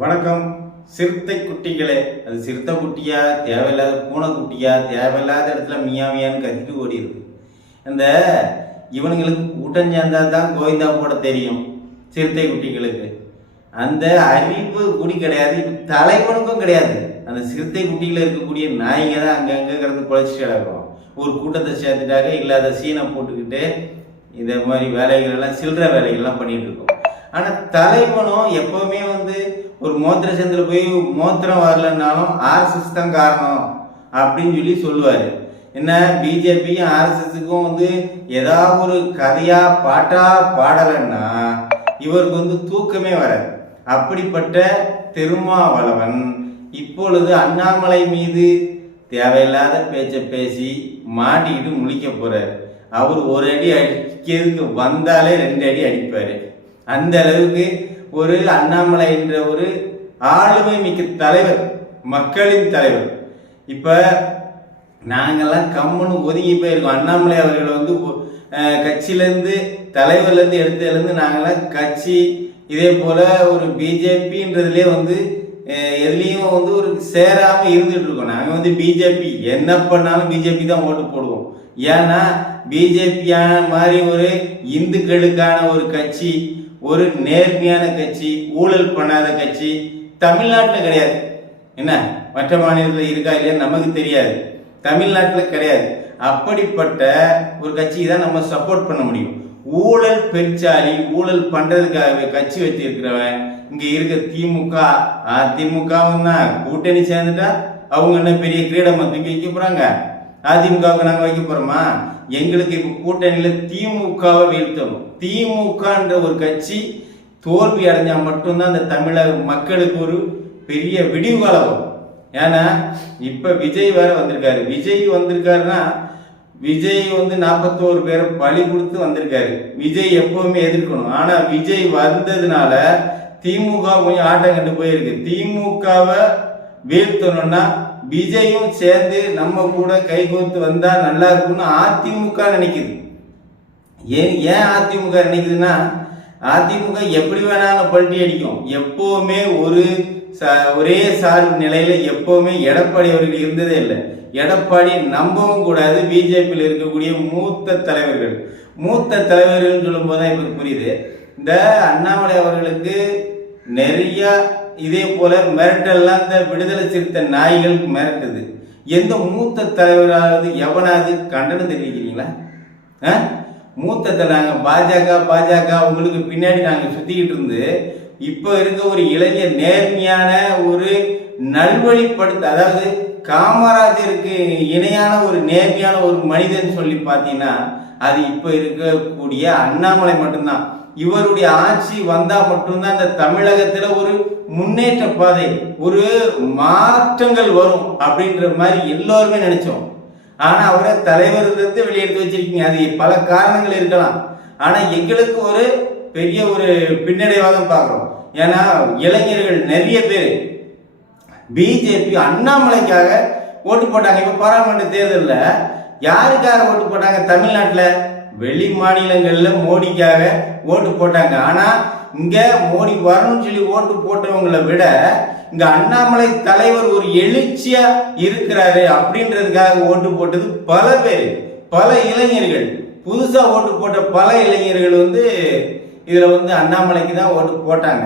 வணக்கம். சிறுத்தை குட்டிகளே, அது சிறுத்தை குட்டியா, தேவையில்லாத பூனை குட்டியா, தேவையில்லாத இடத்துல மியாமியான்னு கத்திட்டு ஓடி இருக்கு. இந்த இவனுங்களுக்கு கூட்டம் சேர்ந்தா தான் கோவிந்தா போட தெரியும். சிறுத்தை குட்டிகளுக்கு அந்த அறிவு குடி கிடையாது, தலைவனுக்கும் கிடையாது. அந்த சிறுத்தை குட்டியில் இருக்கக்கூடிய நாய்ங்க தான் அங்கங்கே கிடந்து குழைச்சிட்டு கிடக்கும். ஒரு கூட்டத்தை சேர்த்துட்டாக்க இல்லாத சீனை போட்டுக்கிட்டு இந்த மாதிரி வேலைகளெல்லாம் சில்லற வேலைகள்லாம் பண்ணிட்டு இருக்கோம். ஆனால் தலைவனும் எப்பவுமே ஒரு மோத்திர சந்தில் போய் மோத்திரம் வரலன்னாலும் ஆர்எஸ்எஸ் தான் காரணம் அப்படின்னு சொல்லி சொல்லுவார். என்ன பிஜேபியும் ஆர்எஸ்எஸ்க்கும் ஏதாவது ஒரு கதையா பாட்டா பாடலைன்னா இவருக்கு தூக்கமே வராது. அப்படிப்பட்ட திருமாவளவன் இப்பொழுது அண்ணாமலை மீது தேவையில்லாத பேச்சை பேசி மாட்டிக்கிட்டு முழிக்க போறாரு. அவர் ஒரு அடி அடிக்கிறதுக்கு வந்தாலே 2 அடி அடிப்பாரு. அந்த அளவுக்கு ஒரு அண்ணாமலை என்ற ஒரு ஆளுமை மிக்க தலைவர், மக்களின் தலைவர். இப்ப நாங்கெல்லாம் கம்முன்னு ஒதுங்கி போயிருக்கோம். அண்ணாமலை அவர்கள் கட்சியிலேருந்து தலைவர்லேருந்து எடுத்ததுலேருந்து நாங்கெல்லாம் கட்சி இதே போல ஒரு பிஜேபின்றதுலேயே எதுலேயும் ஒரு சேராமல் இருந்துட்டு இருக்கோம். நாங்கள் பிஜேபி என்ன பண்ணாலும் பிஜேபி தான் ஓட்டு போடுவோம். ஏன்னா பிஜேபியான மாதிரி ஒரு இந்துக்களுக்கான ஒரு கட்சி, ஒரு நேர்மையான கட்சி, ஊழல் பண்ணாத கட்சி தமிழ்நாட்டில் கிடையாது. என்ன மற்ற மாநிலத்தில் இருக்கா இல்லையா நமக்கு தெரியாது, தமிழ்நாட்டில் கிடையாது. அப்படிப்பட்ட ஒரு கட்சியை தான் நம்ம சப்போர்ட் பண்ண முடியும். ஊழல் பெருச்சாலி, ஊழல் பண்றதுக்காகவே கட்சி வச்சிருக்கிறவன் இங்க இருக்க திமுக அதிமுகவும் தான் கூட்டணி சேர்ந்துட்டா அவங்க என்ன பெரிய கிரீடம் தூக்கி வைக்க போறாங்க? அதிமுகவுக்கு நாங்க வைக்க போறோமா? எங்களுக்கு இப்ப கூட்டணியில திமுகவை வீழ்த்தணும். திமுகன்ற ஒரு கட்சி தோல்வி அடைஞ்சா மட்டும்தான் அந்த தமிழக மக்களுக்கு ஒரு பெரிய விடிவு காலம் வரும். ஏன்னா இப்ப விஜய் வேற வந்திருக்காரு. விஜய் வந்திருக்காருன்னா விஜய் 41 பேரை பலி கொடுத்து வந்திருக்காரு. விஜய் எப்பவுமே எதிர்க்கணும். ஆனா விஜய் வந்ததுனால திமுக கொஞ்சம் ஆட்டம் கண்டு போயிருக்கு. திமுகவை வீழ்த்தணும்னா விஜயும் சேர்ந்து நம்ம கூட கைகோத்து வந்தா நல்லா இருக்கும்னு அதிமுக நினைக்குது. ஏன் அதிமுக நினைக்குதுன்னா, அதிமுக எப்படி வேணாலும் பல்ட்டி அடிக்கும். எப்பவுமே ஒரே சார்பு நிலையில எப்பவுமே எடப்பாடி அவர்கள் இருந்ததே இல்லை. எடப்பாடி நம்பவும் கூடாது. பிஜேபியில் இருக்கக்கூடிய மூத்த தலைவர்கள் சொல்லும் போதுதான் இப்ப புரியுது. இந்த அண்ணாமலை அவர்களுக்கு நிறைய இதே போல மிரட்டெல்லாம் இந்த விடுதலை சிறுத்தை நாய்கள் மிரட்டுது. எந்த மூத்த தலைவராவது எவனாவது கண்டனம் தெரிவிக்கிறீங்களா? மூத்த நாங்கள் பாஜக உங்களுக்கு பின்னாடி நாங்கள் சுத்திக்கிட்டு இருந்து இப்போ இருக்க ஒரு இளைஞர் நேர்மையான ஒரு நல்வழிப்படுத்த, அதாவது காமராஜருக்கு இணையான ஒரு நேர்மையான ஒரு மனிதன் சொல்லி பார்த்தீங்கன்னா அது இப்போ இருக்கக்கூடிய அண்ணாமலை மட்டும்தான். இவருடைய ஆட்சி வந்தா மட்டும்தான் இந்த தமிழகத்துல ஒரு முன்னேற்ற பாதை, ஒரு மாற்றங்கள் வரும் அப்படின்ற மாதிரி எல்லோருமே நினைச்சோம். ஆனா அவரை தலைவர்லேருந்து வெளியெடுத்து வச்சிருக்கீங்க. அது பல காரணங்கள் இருக்கலாம். ஆனா எங்களுக்கு ஒரு பெரிய ஒரு பின்னடைவாக பார்க்கிறோம். ஏன்னா இளைஞர்கள் நிறைய பேர் பிஜேபி அண்ணாமலைக்காக ஓட்டு போட்டாங்க. இப்ப பாராளுமன்ற தேர்தலில் யாருக்காக ஓட்டு போட்டாங்க? தமிழ்நாட்டில் வெளி மாநிலங்கள்ல மோடிக்காக ஓட்டு போட்டாங்க. ஆனா இங்க மோடி வரணும்னு சொல்லி ஓட்டு போட்டவங்களை விட இங்க அண்ணாமலை தலைவர் ஒரு எழுச்சியா இருக்கிறாரு அப்படின்றதுக்காக ஓட்டு போட்டது பல பேர், பல இளைஞர்கள். புதுசா ஓட்டு போட்ட பல இளைஞர்கள் இதுல அண்ணாமலைக்கு தான் ஓட்டு போட்டாங்க.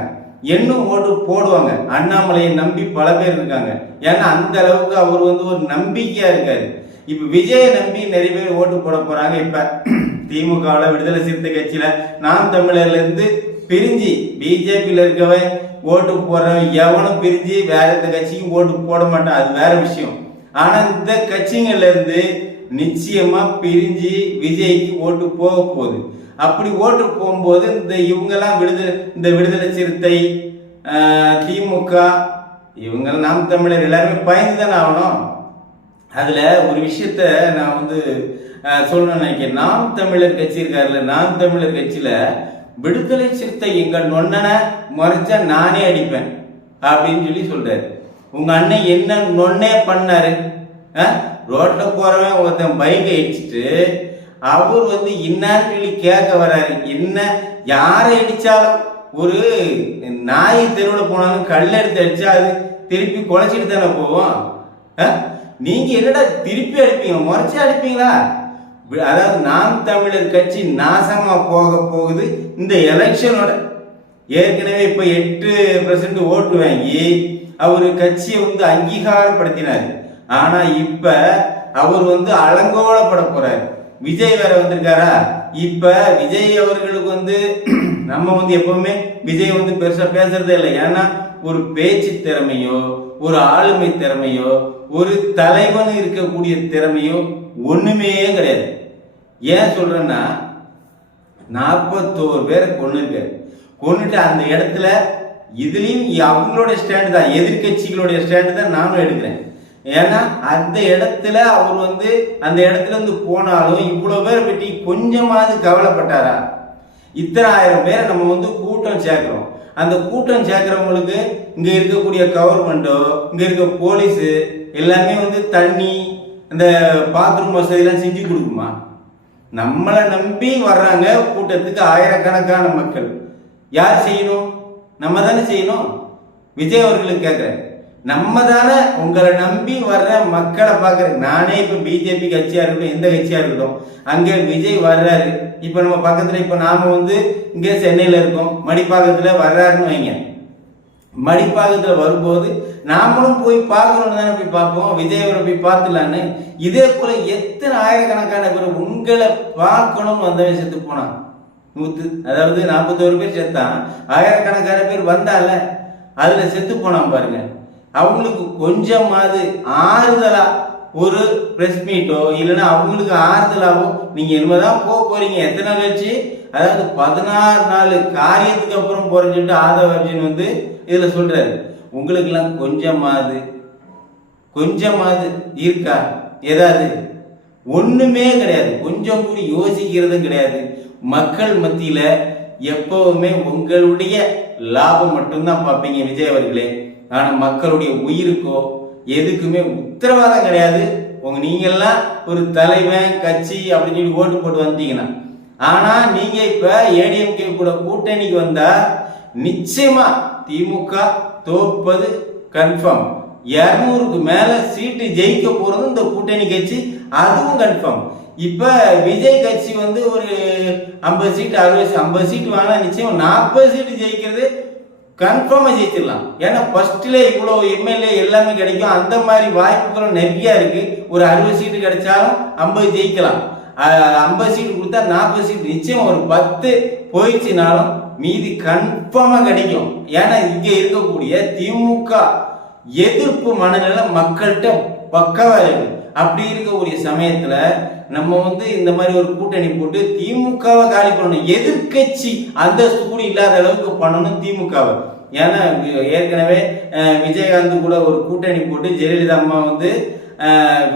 இன்னும் ஓட்டு போடுவாங்க. அண்ணாமலையை நம்பி பல பேர் இருக்காங்க. ஏன்னா அந்த அளவுக்கு அவர் ஒரு நம்பிக்கையா இருக்காரு. இப்ப விஜயை நம்பி நிறைய பேர் ஓட்டு போட போறாங்க. இப்ப திமுகவில் விடுதலை சிறுத்தை கட்சியில நாம் தமிழர்ல இருந்து பிரிஞ்சு பிஜேபியில இருக்கவன் ஓட்டு போடுறவன் எவனும் பிரிஞ்சு வேற எந்த கட்சிக்கும் ஓட்டு போட மாட்டான், அது வேற விஷயம். ஆனா இந்த கட்சிகள்ல இருந்து நிச்சயமா பிரிஞ்சு விஜய்க்கு ஓட்டு போக போகுது. அப்படி ஓட்டு போகும்போது இவங்கெல்லாம் விடுதலை சிறுத்தை, திமுக, இவங்க நாம் தமிழர் எல்லாருமே பயந்து தானே ஆகணும். அதுல ஒரு விஷயத்த நான் சொல்லணும்னு நினைக்கிறேன். நாம் தமிழர் கட்சி இருக்காருல்ல, நாம் தமிழர் கட்சியில விடுதலை சிறுத்தை எங்க நொன்னனை முறைச்சா நானே அடிப்பேன் அப்படின்னு சொல்லி சொல்றாரு. உங்க அண்ணன் என்ன நொன்னே பண்ணாரு? ரோட்ல போறவன் ஒருத்தன் பைக்கை அடிச்சுட்டு அவர் இன்னான்னு சொல்லி கேட்க வர்றாரு. என்ன யாரை அடிச்சாலும் ஒரு நாய் தெருவில் போனாலும் கல் எடுத்து அடிச்சா அது திருப்பி குலைச்சிட்டு தானே போவோம். நீங்க என்னடா திருப்பி அடிப்பீங்க, முறைச்சி அடிப்பீங்களா? அதாவது நாம் தமிழர் கட்சி நாசமா போக போகுது இந்த எலெக்ஷனோட. ஏற்கனவே இப்ப 8% ஓட்டு வாங்கி அவரு கட்சியை அங்கீகாரப்படுத்தினார். ஆனா இப்ப அவர் அலங்கோலப்பட போறாரு. விஜய் வேற வந்திருக்காரா? இப்ப விஜய் அவர்களுக்கு நம்ம எப்பவுமே விஜய் பெருசா பேசுறதே இல்லை. ஏன்னா ஒரு பேச்சு திறமையோ ஒரு ஆளுமை திறமையோ ஒரு தலைவன் இருக்கக்கூடிய திறமையோ ஒண்ணுமே கிடையாது. ஏன் சொல்றேன்னா 41 பேரை கொன்னுட்டு அந்த இடத்துல இதுலயும் அவங்களோட ஸ்டாண்டு தான், எதிர்கட்சிகளுடைய ஸ்டாண்டு தான் நானும் எடுக்கிறேன். ஏன்னா அந்த இடத்துல அவர் அந்த இடத்துல போனாலும் இவ்வளவு பேரை பற்றி கொஞ்சமாவது கவலைப்பட்டாரா? இத்தனை ஆயிரம் பேரை நம்ம கூட்டம் சேர்க்கிறோம். அந்த கூட்டம் சேர்க்கிறவங்களுக்கு இங்க இருக்கக்கூடிய கவர்மெண்டோ இங்க இருக்க போலீஸ் எல்லாமே தண்ணி இந்த பாத்ரூம் வசதி எல்லாம் செஞ்சு கொடுக்குமா? நம்மளை நம்பி வர்றாங்க கூட்டத்துக்கு ஆயிரக்கணக்கான மக்கள். யார் செய்யணும்? நம்ம தானே செய்யணும். விஜய் அவர்களுக்கு கேட்கிறேன், நம்ம தானே உங்களை நம்பி வர்ற மக்களை பார்க்கறேன். நானே இப்ப பிஜேபி கட்சியா இருக்கட்டும் எந்த கட்சியா இருக்கட்டும் அங்க விஜய் வர்றாரு. இப்ப நம்ம பக்கத்துல இப்ப நாம இங்க சென்னையில இருக்கோம், மடிப்பாக்கத்துல வர்றாருன்னு வைங்க. மடிப்பாக்கத்துல வரும்போது நாமளும் போய் பார்க்கணும்னு தானே போய் பார்ப்போம், விஜய் அவரை போய் பார்த்துலான்னு. இதே போல எத்தனை ஆயிரக்கணக்கான பேர் உங்களை பார்க்கணும்னு வந்தவன் செத்து போனான். அதாவது 41 பேர் செத்தான், ஆயிரக்கணக்கான பேர் வந்தால அதுல செத்து போனான் பாருங்க. அவங்களுக்கு கொஞ்சமாவது ஆறுதலா ஒரு பிரஸ் மீட்டோ இல்லைன்னா அவங்களுக்கு ஆறுதலாவோ நீங்க என்னதான் போறீங்க. எத்தனை கட்சி, அதாவது 16 நாள் காரியத்துக்கு அப்புறம் போறேன்னு சொல்லிட்டு ஆதவ அர்ஜுன் இதுல சொல்றாரு. உங்களுக்கு எல்லாம் கொஞ்சமாவது இருக்கா? ஏதாவது ஒண்ணுமே கிடையாது. கொஞ்சம் கூட யோசிக்கிறதும் கிடையாது. மக்கள் மத்தியில எப்பவுமே உங்களுடைய லாபம் மட்டும்தான் பார்ப்பீங்க விஜய் அவர்களே. ஆனா மக்களுடைய உயிருக்கோ எதுக்குமே உத்தரவாதம் கிடையாது. நீங்க எல்லாம் ஒரு தலைவன் கட்சி அப்படின்னு சொல்லி ஓட்டு போட்டு வந்தீங்கன்னா, ஆனா நீங்க இப்ப ஏடிஎம்கே கூட கூட்டணிக்கு வந்தா நிச்சயமா திமுக தோற்பது கன்ஃபார்ம். 200க்கு மேல சீட்டு ஜெயிக்க போறது இந்த கூட்டணி கட்சி, அதுவும் கன்ஃபார்ம். இப்ப விஜய் கட்சி ஒரு 50 சீட்டு 50 சீட்டு வாங்கினா நிச்சயம் 40 சீட்டு ஜெயிக்கிறது கன்ஃபார்மா ஜெயிச்சிடலாம். ஏன்னா ஃபர்ஸ்ட்ல இவ்வளவு எம்எல்ஏ எல்லாமே கிடைக்கும். அந்த மாதிரி வாய்ப்புகளும் நிறைய இருக்கு. ஒரு 60 சீட்டு கிடைச்சாலும் 50 ஜெயிக்கலாம். 50 சீட்டு கொடுத்தா 40 சீட்டு நிச்சயம். ஒரு 10 போயிடுச்சுனாலும் மீதி கன்ஃபார்மா கிடைக்கும். ஏன்னா இங்க இருக்கக்கூடிய திமுக எதிர்ப்பு மனநிலை மக்கள்கிட்ட பக்கவா இருக்கு. அப்படி இருக்கக்கூடிய சமயத்துல நம்ம இந்த மாதிரி ஒரு கூட்டணி போட்டு திமுகவை காலி பண்ணணும். எதிர்கட்சி அந்தஸ்து கூட இல்லாத அளவுக்கு பண்ணணும் திமுகவை. ஏன்னா ஏற்கனவே விஜயகாந்த் கூட ஒரு கூட்டணி போட்டு ஜெயலலிதா அம்மா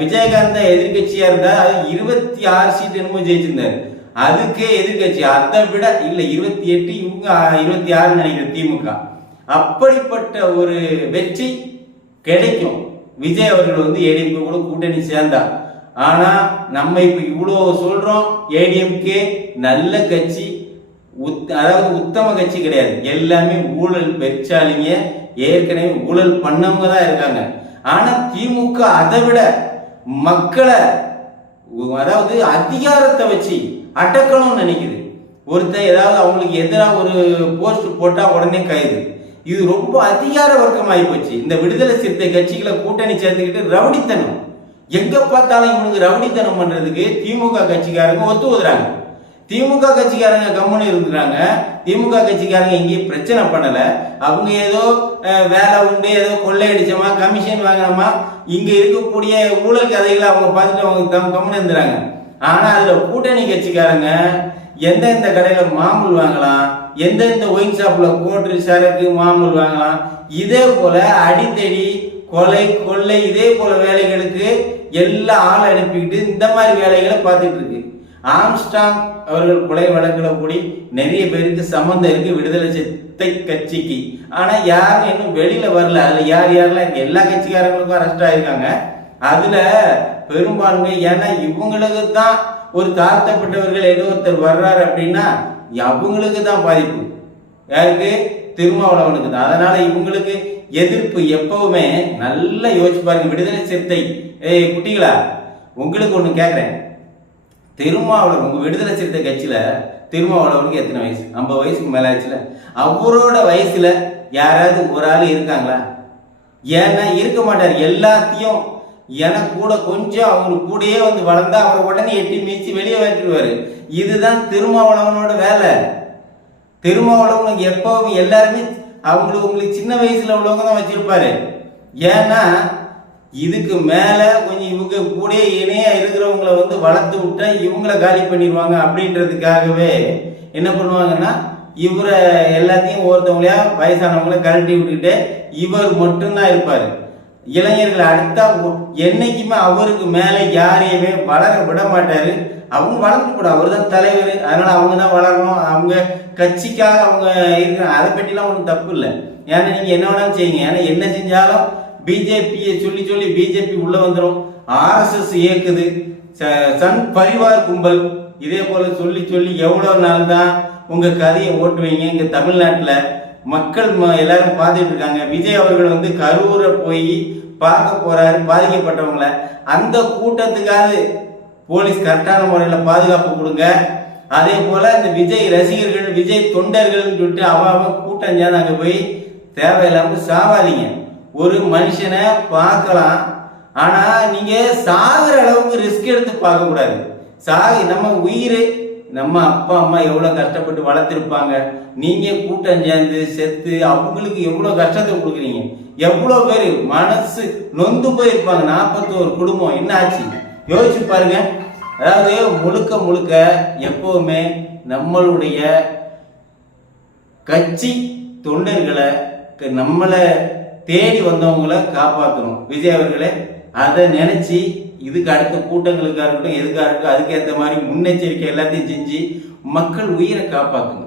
விஜயகாந்த் எதிர்கட்சியா இருந்தா அது 26 சீட் என்னமோ ஜெயிச்சிருந்தாரு. அதுக்கே எதிர்கட்சி அதை விட இல்ல 28, இவங்க 26 நினைக்கிற திமுக. அப்படிப்பட்ட ஒரு வெற்றி கிடைக்கும் விஜய் அவர்கள் ஏடிஎம்கே கூட கூட்டணி சேர்ந்தா. ஆனா நம்ம இப்ப இவ்வளவு சொல்றோம், ஏடிஎம்கே நல்ல கட்சி, அதாவது உத்தம கட்சி கிடையாது. எல்லாமே ஊழல் பெற்றாலிங்க, ஏற்கனவே ஊழல் பண்ணவங்க தான் இருக்காங்க. ஆனா திமுக அதை விட மக்களை அதாவது அதிகாரத்தை வச்சு அடக்கணும்னு நினைக்குது. ஒருத்தர் ஏதாவது அவங்களுக்கு எதிராக ஒரு போஸ்ட் போட்டா உடனே கைது. இது ரொம்ப அதிகார வர்க்கமாகி போச்சு. இந்த விடுதலை சிறுத்தை கட்சிகளை கூட்டணி சேர்த்துக்கிட்டு ரவுடித்தனம், எங்க பார்த்தாலும் இவனுக்கு ரவுடித்தனம் பண்றதுக்கு திமுக கட்சிக்காரங்க ஒத்து ஊதுறாங்க. திமுக கட்சிக்காரங்க கம்முன்னு இருந்துறாங்க. திமுக கட்சிக்காரங்க எங்கேயும் பிரச்சனை பண்ணல. அவங்க ஏதோ வேலை உண்டு, ஏதோ கொள்ளையடிச்சோமா, கமிஷன் வாங்கினோமா, இங்க இருக்கக்கூடிய ஊழல் கதைகளை அவங்க பார்த்துட்டு அவங்க கம்முன்னு இருந்துறாங்க. ஆனா அதுல கூட்டணி கட்சிக்காரங்க எந்தெந்த கடையில மாமூல் வாங்கலாம், எந்தெந்த ஒயின் ஷாப்ல கோட்டு சரக்கு மாமூல் வாங்கலாம், இதே போல அடித்தடி கொலை கொள்ளை இதே போல வேலைகளுக்கு எல்லா ஆள் அனுப்பிக்கிட்டு இந்த மாதிரி வேலைகளை பார்த்துட்டு இருக்கு. ஆம்ஸ்டாங் அவர்கள் கொலை வழக்குல கூடி நிறைய பேருக்கு சம்பந்தம் இருக்கு விடுதலை சிறுத்தை கட்சிக்கு. ஆனா யாரும் இன்னும் வெளியில வரல. அதுல யார் யாரெல்லாம் எல்லா கட்சிக்காரங்களுக்கும் அரெஸ்ட் ஆயிருக்காங்க. அதுல பெரும்பான்மை, ஏன்னா இவங்களுக்கு தான் ஒரு தாழ்த்தப்பட்டவர்கள் ஏதோ ஒருத்தர் வர்றாரு அப்படின்னா அவங்களுக்கு தான் பாதிப்பு. யாருக்கு? திருமாவளவனுக்கு தான். அதனால இவங்களுக்கு எதிர்ப்பு எப்பவுமே. நல்லா யோசிச்சு பாருங்க. விடுதலை சிறுத்தை குட்டிகளா, உங்களுக்கு ஒண்ணு கேட்கிறேன். திருமாவளவன் உங்க விடுதலை சிறுத்தை கட்சியில திருமாவளவனுக்கு எத்தனை வயசு? 50 வயசுக்கு மேல ஆச்சுல. அவரோட வயசுல யாராவது ஒரு ஆள் இருக்காங்களா? ஏன்னா இருக்க மாட்டார். எல்லாத்தையும் எனக்கு கூட கொஞ்சம் அவங்களுக்கு கூடயே வந்து வளர்ந்தா அவர் உடனே எட்டி மீச்சு வெளியே வெட்டுருவாரு. இதுதான் திருமாவளவனோட வேலை. திருமாவளவனுக்கு எப்பவும் எல்லாருமே உங்களுக்கு சின்ன வயசுல உள்ளவங்க தான் வச்சிருப்பாரு. ஏன்னா இதுக்கு மேல கொஞ்சம் இவங்க கூட இணையா இருக்கிறவங்களை வந்து வளர்த்து விட்டா இவங்களை காலி பண்ணிடுவாங்க அப்படின்றதுக்காகவே என்ன பண்ணுவாங்கன்னா, இவரை எல்லாத்தையும் ஒருத்தவங்களையா வயசானவங்கள கழட்டி விட்டுக்கிட்டு இவர் மட்டும்தான் இருப்பாரு. இளைஞர்களை அடுத்தா என்னைக்குமே அவருக்கு மேல யாரையுமே வளர விட மாட்டாரு. அவங்க வளர்ந்து கூட அவர் தான் தலைவர். அதனால அவங்க தான் வளரணும். அவங்க கட்சிக்காக அவங்க இருக்கிறாங்க. அதை பற்றிலாம் ஒன்றும் தப்பு இல்லை. ஏன்னா நீங்க என்ன வேணாலும் செய்யுங்க. ஏன்னா என்ன செஞ்சாலும் பிஜேபியை சொல்லி சொல்லி பிஜேபி உள்ள வந்துடும். RSS இயக்குது, சன் பரிவார் கும்பல் இதே போல சொல்லி சொல்லி எவ்வளவு நாள் தான் உங்க கதையை ஓட்டுவீங்க? இங்க தமிழ்நாட்டுல மக்கள் எல்லாரும் பார்த்துட்டு இருக்காங்க. விஜய் அவர்கள் வந்து கரூரை போய் பார்க்க போறாரு பாதிக்கப்பட்டவங்கள. அந்த கூட்டத்துக்காவது போலீஸ் கரெக்டான முறையில் பாதுகாப்பு கொடுங்க. அதே போல இந்த விஜய் ரசிகர்கள், விஜய் தொண்டர்கள் சொல்லிட்டு அவன் கூட்டம் சேர்ந்து அங்க போய் தேவையில்லாம சாவாதீங்க. ஒரு மனுஷனை பார்க்கலாம், ஆனா நீங்க சாகுற அளவுக்கு ரிஸ்க் எடுத்து பார்க்க கூடாது. நம்ம உயிர், நம்ம அப்பா அம்மா எவ்வளவு கஷ்டப்பட்டு வளர்த்திருப்பாங்க. நீங்க கூட்டம் சேர்ந்து செத்து அவங்களுக்கு எவ்வளவு கஷ்டத்தை கொடுக்குறீங்க. எவ்வளவு பேர் மனசு நொந்து போயிருப்பாங்க. 41 குடும்பம் என்ன ஆச்சு யோசிச்சு பாருங்க. அதாவது முழுக்க முழுக்க எப்பவுமே நம்மளுடைய கட்சி தொண்டர்களை, நம்மளை தேடி வந்தவங்களை காப்பாற்றணும். விஜய் அவர்களே அதை நினைச்சு இதுக்கு அடுத்த கூட்டங்களுக்காக இருக்கட்டும், எதுக்காக இருக்கட்டும், அதுக்கேற்ற மாதிரி முன்னெச்சரிக்கை எல்லாத்தையும் செஞ்சு மக்கள் உயிரை காப்பாற்றுங்க.